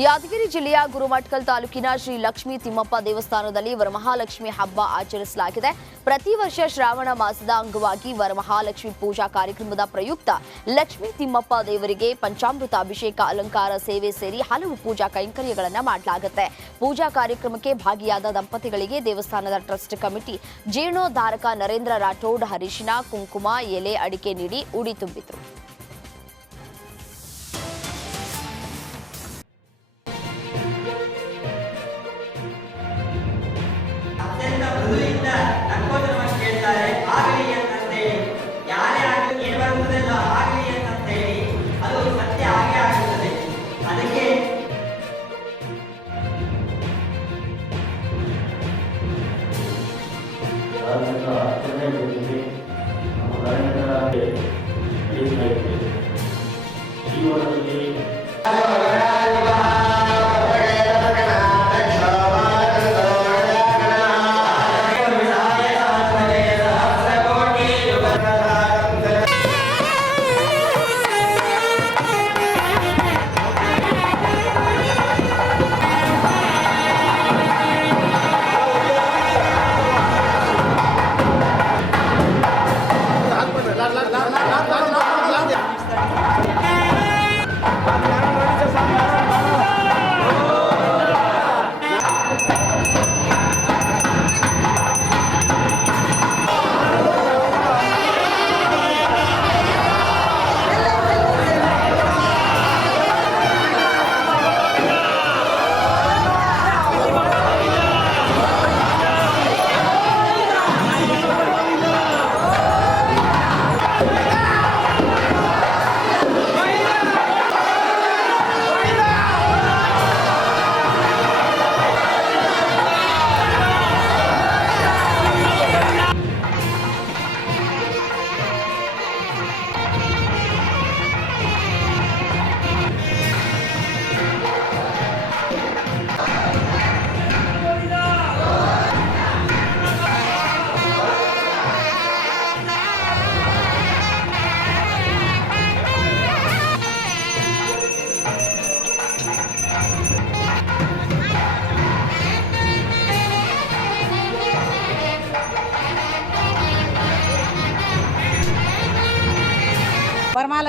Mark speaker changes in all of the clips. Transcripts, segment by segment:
Speaker 1: ಯಾದಗಿರಿ ಜಿಲ್ಲೆಯ ಗುರುಮಟ್ಕಲ್ ತಾಲೂಕಿನ ಶ್ರೀ ಲಕ್ಷ್ಮೀ ತಿಮ್ಮಪ್ಪ ದೇವಸ್ಥಾನದಲ್ಲಿ ವರಮಹಾಲಕ್ಷ್ಮಿ ಹಬ್ಬ ಆಚರಿಸಲಾಗಿದೆ. ಪ್ರತಿ ವರ್ಷ ಶ್ರಾವಣ ಮಾಸದ ಅಂಗವಾಗಿ ವರಮಹಾಲಕ್ಷ್ಮಿ ಪೂಜಾ ಕಾರ್ಯಕ್ರಮದ ಪ್ರಯುಕ್ತ ಲಕ್ಷ್ಮೀ ತಿಮ್ಮಪ್ಪ ದೇವರಿಗೆ ಪಂಚಾಮೃತ ಅಭಿಷೇಕ ಅಲಂಕಾರ ಸೇವೆ ಸೇರಿ ಹಲವು ಪೂಜಾ ಕೈಂಕರ್ಯಗಳನ್ನು ಮಾಡಲಾಗುತ್ತೆ. ಪೂಜಾ ಕಾರ್ಯಕ್ರಮಕ್ಕೆ ಭಾಗಿಯಾದ ದಂಪತಿಗಳಿಗೆ ದೇವಸ್ಥಾನದ ಟ್ರಸ್ಟ್ ಕಮಿಟಿ ಜೀರ್ಣೋದ್ಧಾರಕ ನರೇಂದ್ರ ರಾಠೋಡ್, ಹರಿಶಿನ, ಕುಂಕುಮ, ಎಲೆ ಅಡಿಕೆ ನೀಡಿ ಉಡಿ ತುಂಬಿದ್ರು.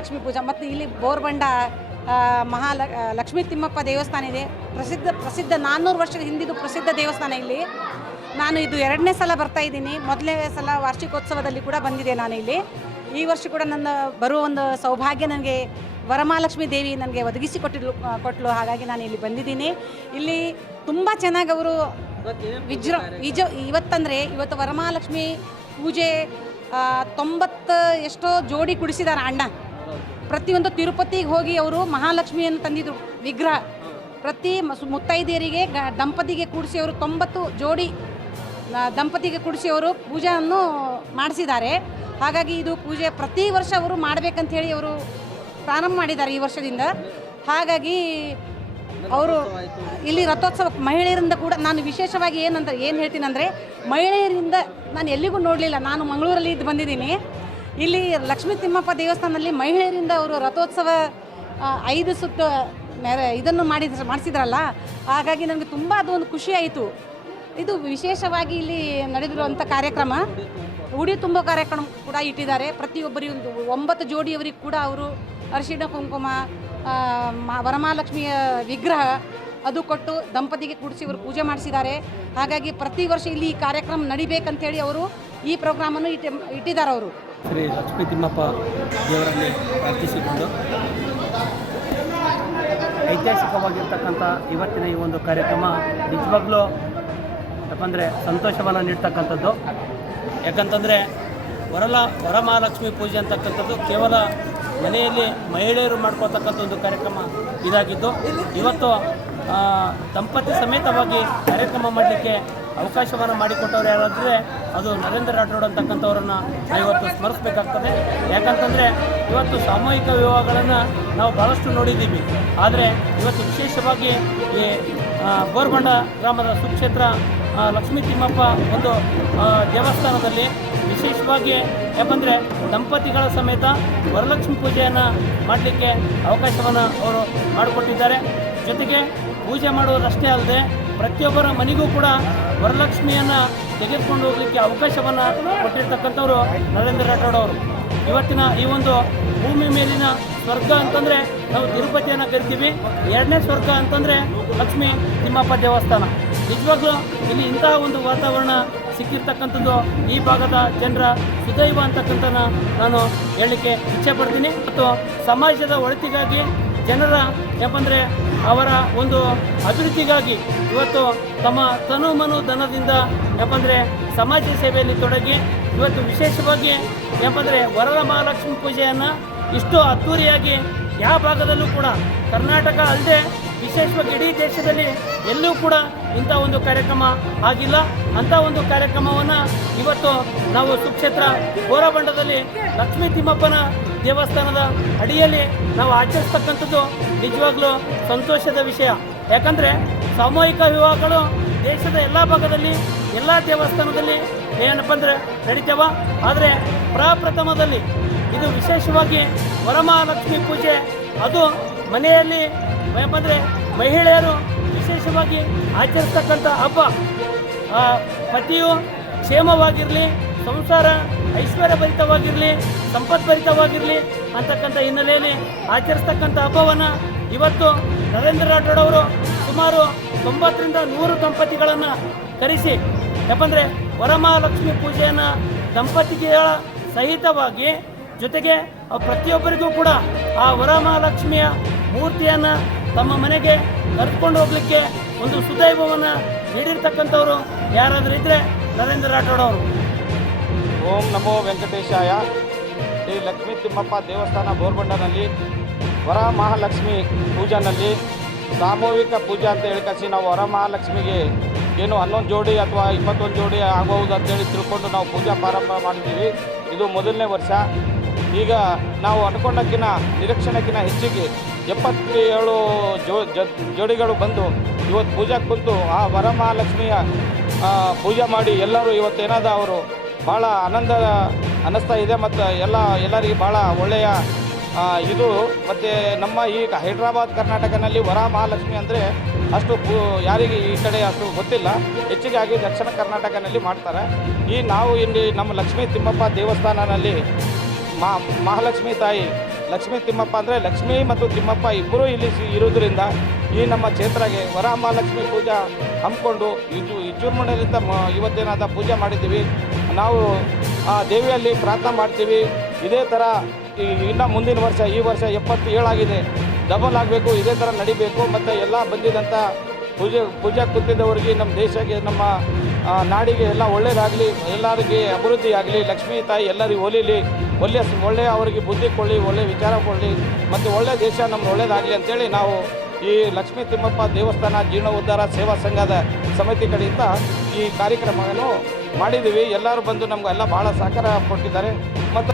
Speaker 2: ವರಮಹಾಲಕ್ಷ್ಮಿ ಪೂಜಾ. ಮತ್ತು ಇಲ್ಲಿ ಬೋರ್ಬಂಡ ಮಹಾಲ ಲಕ್ಷ್ಮೀ ತಿಮ್ಮಪ್ಪ ದೇವಸ್ಥಾನ ಇದೆ. ಪ್ರಸಿದ್ಧ ಪ್ರಸಿದ್ಧ ನಾನ್ನೂರು ವರ್ಷದ ಹಿಂದಿದು ಪ್ರಸಿದ್ಧ ದೇವಸ್ಥಾನ ಇಲ್ಲಿ. ನಾನು ಇದು ಎರಡನೇ ಸಲ ಬರ್ತಾ ಇದ್ದೀನಿ. ಮೊದಲನೇ ಸಲ ವಾರ್ಷಿಕೋತ್ಸವದಲ್ಲಿ ಕೂಡ ಬಂದಿದೆ ನಾನು ಇಲ್ಲಿ. ಈ ವರ್ಷ ಕೂಡ ನನ್ನ ಬರುವ ಒಂದು ಸೌಭಾಗ್ಯ ನನಗೆ ವರಮಹಾಲಕ್ಷ್ಮಿ ದೇವಿ ನನಗೆ ಒದಗಿಸಿ ಕೊಟ್ಟಿದ್ಲು ಕೊಟ್ಟಲು ಹಾಗಾಗಿ ನಾನು ಇಲ್ಲಿ ಬಂದಿದ್ದೀನಿ. ಇಲ್ಲಿ ತುಂಬ ಚೆನ್ನಾಗಿ ಅವರು ವಿಜೃ ವಿಜ, ಇವತ್ತಂದರೆ ಇವತ್ತು ವರಮಹಾಲಕ್ಷ್ಮಿ ಪೂಜೆ ತೊಂಬತ್ತು ಎಷ್ಟೋ ಜೋಡಿ ಕುಡಿಸಿದ್ದಾರೆ ಅಣ್ಣ. ಪ್ರತಿಯೊಂದು ತಿರುಪತಿಗೆ ಹೋಗಿ ಅವರು ಮಹಾಲಕ್ಷ್ಮಿಯನ್ನು ತಂದಿದ್ರು ವಿಗ್ರಹ. ಪ್ರತಿ ಮುತ್ತೈದೆಯರಿಗೆ ಗ ದಂಪತಿಗೆ ಕೂಡಿಸಿ ಅವರು ತೊಂಬತ್ತು ಜೋಡಿ ದಂಪತಿಗೆ ಕೂಡಿಸಿ ಅವರು ಪೂಜೆಯನ್ನು ಮಾಡಿಸಿದ್ದಾರೆ. ಹಾಗಾಗಿ ಇದು ಪೂಜೆ ಪ್ರತಿ ವರ್ಷ ಅವರು ಮಾಡಬೇಕಂತ ಹೇಳಿ ಅವರು ಪ್ರಾರಂಭ ಮಾಡಿದ್ದಾರೆ ಈ ವರ್ಷದಿಂದ. ಹಾಗಾಗಿ ಅವರು ಇಲ್ಲಿ ರಥೋತ್ಸವ ಮಹಿಳೆಯರಿಂದ ಕೂಡ ನಾನು ವಿಶೇಷವಾಗಿ ಏನಂದ್ರೆ ಏನು ಹೇಳ್ತೀನಿ ಅಂದರೆ ಮಹಿಳೆಯರಿಂದ ನಾನು ಎಲ್ಲಿಗೂ ನೋಡಲಿಲ್ಲ. ನಾನು ಮಂಗಳೂರಲ್ಲಿ ಇದ್ದು ಬಂದಿದ್ದೀನಿ. ಇಲ್ಲಿ ಲಕ್ಷ್ಮೀ ತಿಮ್ಮಪ್ಪ ದೇವಸ್ಥಾನದಲ್ಲಿ ಮಹಿಳೆಯರಿಂದ ಅವರು ರಥೋತ್ಸವ ಐದು ಸುತ್ತು ಇದನ್ನು ಮಾಡಿದ ಮಾಡಿಸಿದ್ರಲ್ಲ, ಹಾಗಾಗಿ ನನಗೆ ತುಂಬ ಅದು ಒಂದು ಖುಷಿ ಆಯಿತು. ಇದು ವಿಶೇಷವಾಗಿ ಇಲ್ಲಿ ನಡೆದಿರುವಂಥ ಕಾರ್ಯಕ್ರಮ. ಉಡಿ ತುಂಬ ಕಾರ್ಯಕ್ರಮ ಕೂಡ ಇಟ್ಟಿದ್ದಾರೆ. ಪ್ರತಿಯೊಬ್ಬರಿಗೂ ಒಂದು ಒಂಬತ್ತು ಜೋಡಿಯವರಿಗೆ ಕೂಡ ಅವರು ಅರಿಶಿಣ ಕುಂಕುಮ ವರಮಹಾಲಕ್ಷ್ಮಿಯ ವಿಗ್ರಹ ಅದು ಕೊಟ್ಟು ದಂಪತಿಗೆ ಕೂಡಿಸಿ ಇವರು ಪೂಜೆ ಮಾಡಿಸಿದ್ದಾರೆ. ಹಾಗಾಗಿ ಪ್ರತಿ ವರ್ಷ ಇಲ್ಲಿ ಈ ಕಾರ್ಯಕ್ರಮ ನಡಿಬೇಕಂತೇಳಿ ಅವರು ಈ ಪ್ರೋಗ್ರಾಮನ್ನು ಇಟ್ಟಿ, ಇಟ್ಟಿದ್ದಾರೆ ಅವರು.
Speaker 3: ಶ್ರೀ ಲಕ್ಷ್ಮೀ ತಿಮ್ಮಪ್ಪ ದೇವರಲ್ಲಿ ಪ್ರಾರ್ಥಿಸಿಕೊಂಡು ಐತಿಹಾಸಿಕವಾಗಿರ್ತಕ್ಕಂಥ ಇವತ್ತಿನ ಈ ಒಂದು ಕಾರ್ಯಕ್ರಮ ನಿಜವಾಗ್ಲೂ ಯಾಕಂದರೆ ಸಂತೋಷವನ್ನು ನೀಡ್ತಕ್ಕಂಥದ್ದು. ಯಾಕಂತಂದರೆ ವರಲ ವರಮಹಾಲಕ್ಷ್ಮಿ ಪೂಜೆ ಅಂತಕ್ಕಂಥದ್ದು ಕೇವಲ ಮನೆಯಲ್ಲಿ ಮಹಿಳೆಯರು ಮಾಡ್ಕೋತಕ್ಕಂಥ ಒಂದು ಕಾರ್ಯಕ್ರಮ ಇದಾಗಿದ್ದು. ಇವತ್ತು ದಂಪತಿ ಸಮೇತವಾಗಿ ಕಾರ್ಯಕ್ರಮ ಮಾಡಲಿಕ್ಕೆ ಅವಕಾಶವನ್ನು ಮಾಡಿಕೊಟ್ಟವ್ರು ಯಾರಾದರೆ ಅದು ನರೇಂದ್ರ ರಾಠೋಡ್ ಅಂತಕ್ಕಂಥವ್ರನ್ನ ನಾವು ಇವತ್ತು ಸ್ಮರಿಸಬೇಕಾಗ್ತದೆ. ಯಾಕಂತಂದರೆ ಇವತ್ತು ಸಾಮೂಹಿಕ ವಿವಾಹಗಳನ್ನು ನಾವು ಭಾಳಷ್ಟು ನೋಡಿದ್ದೀವಿ. ಆದರೆ ಇವತ್ತು ವಿಶೇಷವಾಗಿ ಈ ಬೋರ್ಬಂಡ ಗ್ರಾಮದ ಸುಕ್ಷೇತ್ರ ಲಕ್ಷ್ಮೀ ತಿಮ್ಮಪ್ಪ ಒಂದು ದೇವಸ್ಥಾನದಲ್ಲಿ ವಿಶೇಷವಾಗಿ ಯಾಕಂದರೆ ದಂಪತಿಗಳ ಸಮೇತ ವರಲಕ್ಷ್ಮಿ ಪೂಜೆಯನ್ನು ಮಾಡಲಿಕ್ಕೆ ಅವಕಾಶವನ್ನು ಅವರು ಮಾಡಿಕೊಟ್ಟಿದ್ದಾರೆ. ಜೊತೆಗೆ ಪೂಜೆ ಮಾಡುವುದಷ್ಟೇ ಅಲ್ಲದೆ ಪ್ರತಿಯೊಬ್ಬರ ಮನೆಗೂ ಕೂಡ ವರಲಕ್ಷ್ಮಿಯನ್ನು ತೆಗೆದುಕೊಂಡು ಹೋಗಲಿಕ್ಕೆ ಅವಕಾಶವನ್ನು ಕೊಟ್ಟಿರ್ತಕ್ಕಂಥವ್ರು ನರೇಂದ್ರ ರಾಠೋಡ್ ಅವರು. ಇವತ್ತಿನ ಈ ಒಂದು ಭೂಮಿ ಮೇಲಿನ ಸ್ವರ್ಗ ಅಂತಂದರೆ ನಾವು ತಿರುಪತಿಯನ್ನು ಕರಿತೀವಿ. ಎರಡನೇ ಸ್ವರ್ಗ ಅಂತಂದರೆ ಲಕ್ಷ್ಮೀ ತಿಮ್ಮಪ್ಪ ದೇವಸ್ಥಾನ. ನಿಜವಾಗ್ಲೂ ಇಲ್ಲಿ ಇಂತಹ ಒಂದು ವಾತಾವರಣ ಸಿಕ್ಕಿರ್ತಕ್ಕಂಥದ್ದು ಈ ಭಾಗದ ಜನರ ಸುದೈವ ಅಂತಕ್ಕಂಥ ನಾನು ಹೇಳಲಿಕ್ಕೆ ಇಚ್ಛೆ ಪಡ್ತೀನಿ. ಮತ್ತು ಸಮಾಜದ ಒಳಿತಿಗಾಗಿ ಜನರ ಏನಪ್ಪಂದರೆ ಅವರ ಒಂದು ಅಭಿವೃದ್ಧಿಗಾಗಿ ಇವತ್ತು ತಮ್ಮ ತನು ಮನು ಧನದಿಂದ ಏನಪ್ಪಂದರೆ ಸಮಾಜ ಸೇವೆಯಲ್ಲಿ ತೊಡಗಿ, ಇವತ್ತು ವಿಶೇಷವಾಗಿ ಏನಪ್ಪಂದರೆ ವರದ ಮಹಾಲಕ್ಷ್ಮಿ ಪೂಜೆಯನ್ನು ಇಷ್ಟು ಅದ್ದೂರಿಯಾಗಿ ಯಾವ ಭಾಗದಲ್ಲೂ ಕೂಡ, ಕರ್ನಾಟಕ ಅಲ್ಲದೆ ವಿಶೇಷವಾಗಿ ಇಡೀ ದೇಶದಲ್ಲಿ ಎಲ್ಲೂ ಕೂಡ ಇಂಥ ಒಂದು ಕಾರ್ಯಕ್ರಮ ಆಗಿಲ್ಲ. ಅಂಥ ಒಂದು ಕಾರ್ಯಕ್ರಮವನ್ನು ಇವತ್ತು ನಾವು ಸುಕ್ಷೇತ್ರ ಹೋರಬಂಡದಲ್ಲಿ ಲಕ್ಷ್ಮೀ ತಿಮ್ಮಪ್ಪನ ದೇವಸ್ಥಾನದ ಅಡಿಯಲ್ಲಿ ನಾವು ಆಚರಿಸ್ತಕ್ಕಂಥದ್ದು ನಿಜವಾಗ್ಲೂ ಸಂತೋಷದ ವಿಷಯ. ಯಾಕಂದರೆ ಸಾಮೂಹಿಕ ವಿವಾಹಗಳು ದೇಶದ ಎಲ್ಲ ಭಾಗದಲ್ಲಿ, ಎಲ್ಲ ದೇವಸ್ಥಾನದಲ್ಲಿ ಏನಪ್ಪ ಅಂದರೆ ನಡೀತೇವ. ಆದರೆ ಪ್ರಪ್ರಥಮದಲ್ಲಿ ಇದು ವಿಶೇಷವಾಗಿ ವರಮಹಾಲಕ್ಷ್ಮಿ ಪೂಜೆ. ಅದು ಮನೆಯಲ್ಲಿ ಏನಪ್ಪಂದರೆ ಮಹಿಳೆಯರು ವಿಶೇಷವಾಗಿ ಆಚರಿಸ್ತಕ್ಕಂಥ ಹಬ್ಬ. ಪತಿಯು ಕ್ಷೇಮವಾಗಿರಲಿ, ಸಂಸಾರ ಐಶ್ವರ್ಯಭರಿತವಾಗಿರಲಿ ಸಂಪದ್ಭರಿತವಾಗಿರಲಿ ಅಂತಕ್ಕಂಥ ಹಿನ್ನೆಲೆಯಲ್ಲಿ ಆಚರಿಸ್ತಕ್ಕಂಥ ಹಬ್ಬವನ್ನು ಇವತ್ತು ನರೇಂದ್ರ ರಾಠೋಡ್ ಅವರು ಸುಮಾರು ತೊಂಬತ್ತರಿಂದ ನೂರು ದಂಪತಿಗಳನ್ನು ಕರೆಸಿ, ಯಾಕಂದರೆ ವರಮಹಾಲಕ್ಷ್ಮಿ ಪೂಜೆಯನ್ನು ದಂಪತಿಗಳ ಸಹಿತವಾಗಿ ಜೊತೆಗೆ ಪ್ರತಿಯೊಬ್ಬರಿಗೂ ಕೂಡ ಆ ವರಮಹಾಲಕ್ಷ್ಮಿಯ ಮೂರ್ತಿಯನ್ನು ತಮ್ಮ ಮನೆಗೆ ಕರ್ಕೊಂಡು ಹೋಗಲಿಕ್ಕೆ ಒಂದು ಸುದೈವವನ್ನು ನೀಡಿರ್ತಕ್ಕಂಥವ್ರು ಯಾರಾದರೂ ಇದ್ದರೆ ನರೇಂದ್ರ ರಾಠೋಡ್ ಅವರು.
Speaker 4: ಓಂ ನಮೋ ವೆಂಕಟೇಶಾಯ. ಶ್ರೀ ಲಕ್ಷ್ಮೀ ತಿಮ್ಮಪ್ಪ ದೇವಸ್ಥಾನ ಬೋರ್ಬಂಡನಲ್ಲಿ ವರ ಮಹಾಲಕ್ಷ್ಮಿ ಪೂಜಾನಲ್ಲಿ ಸಾಮೂಹಿಕ ಪೂಜೆ ಅಂತ ಹೇಳ್ಕಸಿ ನಾವು ವರ ಮಹಾಲಕ್ಷ್ಮಿಗೆ ಏನು ಹನ್ನೊಂದು ಜೋಡಿ ಅಥವಾ ಇಪ್ಪತ್ತೊಂದು ಜೋಡಿ ಆಗಬಹುದು ಅಂತೇಳಿ ತಿಳ್ಕೊಂಡು ನಾವು ಪೂಜಾ ಪ್ರಾರಂಭ ಮಾಡ್ತೀವಿ ಇದು ಮೊದಲನೇ ವರ್ಷ. ಈಗ ನಾವು ಅನ್ಕೊಂಡಕ್ಕಿಂತ ನಿರೀಕ್ಷಣಕ್ಕಿಂತ ಹೆಚ್ಚಿಗೆ ಎಪ್ಪತ್ತೇಳು ಜೋ ಜೋಡಿಗಳು ಬಂದು ಇವತ್ತು ಪೂಜಾಕ್ಕೆ ಕುಂತು ಆ ವರಮಹಾಲಕ್ಷ್ಮಿಯ ಪೂಜೆ ಮಾಡಿ ಎಲ್ಲರೂ ಇವತ್ತೇನಾದ ಅವರು ಭಾಳ ಆನಂದ ಅನ್ನಿಸ್ತಾ ಇದೆ ಮತ್ತು ಎಲ್ಲ ಎಲ್ಲರಿಗೆ ಭಾಳ ಒಳ್ಳೆಯ ಇದು. ಮತ್ತು ನಮ್ಮ ಈ ಹೈದ್ರಾಬಾದ್ ಕರ್ನಾಟಕನಲ್ಲಿ ವರ ಮಹಾಲಕ್ಷ್ಮಿ ಅಂದರೆ ಅಷ್ಟು ಯಾರಿಗೆ ಈ ಕಡೆ ಅಷ್ಟು ಗೊತ್ತಿಲ್ಲ. ಹೆಚ್ಚಿಗೆ ಆಗಿ ದಕ್ಷಿಣ ಕರ್ನಾಟಕನಲ್ಲಿ ಮಾಡ್ತಾರೆ. ಈ ನಾವು ಇಲ್ಲಿ ನಮ್ಮ ಲಕ್ಷ್ಮೀ ತಿಮ್ಮಪ್ಪ ದೇವಸ್ಥಾನದಲ್ಲಿ ಮಹಾಲಕ್ಷ್ಮಿ ತಾಯಿ ಲಕ್ಷ್ಮೀ ತಿಮ್ಮಪ್ಪ ಅಂದರೆ ಲಕ್ಷ್ಮೀ ಮತ್ತು ತಿಮ್ಮಪ್ಪ ಇಬ್ಬರೂ ಇಲ್ಲಿ ಇರೋದ್ರಿಂದ ಈ ನಮ್ಮ ಕ್ಷೇತ್ರಗೆ ವರಮ್ಮ ಮಹಾಲಕ್ಷ್ಮಿ ಪೂಜಾ ಹಮ್ಮಿಕೊಂಡು ಇಜು ಇಜುರ್ಮಣದಿಂದ ಮ ಇವತ್ತೇನಾದ ಪೂಜೆ ಮಾಡಿದ್ದೀವಿ. ನಾವು ಆ ದೇವಿಯಲ್ಲಿ ಪ್ರಾರ್ಥನೆ ಮಾಡ್ತೀವಿ. ಇದೇ ಥರ ಇನ್ನು ಮುಂದಿನ ವರ್ಷ, ಈ ವರ್ಷ ಎಪ್ಪತ್ತೇಳಾಗಿದೆ. ಡಬಲ್ ಆಗಬೇಕು, ಇದೇ ಥರ ನಡಿಬೇಕು. ಮತ್ತು ಎಲ್ಲ ಬಂದಿದ್ದಂಥ ಪೂಜೆ, ಪೂಜಾ ಕೂತಿದ್ದವರಿಗೆ ನಮ್ಮ ದೇಶಕ್ಕೆ, ನಮ್ಮ ನಾಡಿಗೆ ಎಲ್ಲ ಒಳ್ಳೆಯದಾಗಲಿ ಎಲ್ಲರಿಗೆ ಅಭಿವೃದ್ಧಿ ಆಗಲಿ ಲಕ್ಷ್ಮೀ ತಾಯಿ ಎಲ್ಲರಿಗೂ ಒಲಿಲಿ. ಒಳ್ಳೆಯ ಒಳ್ಳೆಯ ಅವರಿಗೆ ಬುದ್ಧಿ ಕೊಡಲಿ ಒಳ್ಳೆಯ ವಿಚಾರ ಕೊಡಲಿ, ಮತ್ತು ಒಳ್ಳೆಯ ದೇಶ ನಮ್ಗೆ ಒಳ್ಳೇದಾಗಲಿ ಅಂತೇಳಿ ನಾವು ಈ ಲಕ್ಷ್ಮೀ ತಿಮ್ಮಪ್ಪ ದೇವಸ್ಥಾನ ಜೀರ್ಣೋದ್ಧಾರ ಸೇವಾ ಸಂಘದ ಸಮಿತಿ ಕಡೆಯಿಂದ ಈ ಕಾರ್ಯಕ್ರಮವನ್ನು ಮಾಡಿದ್ದೀವಿ. ಎಲ್ಲರೂ ಬಂದು ನಮಗೆಲ್ಲ ಭಾಳ ಸಹಕಾರ ಕೊಟ್ಟಿದ್ದಾರೆ. ಮತ್ತು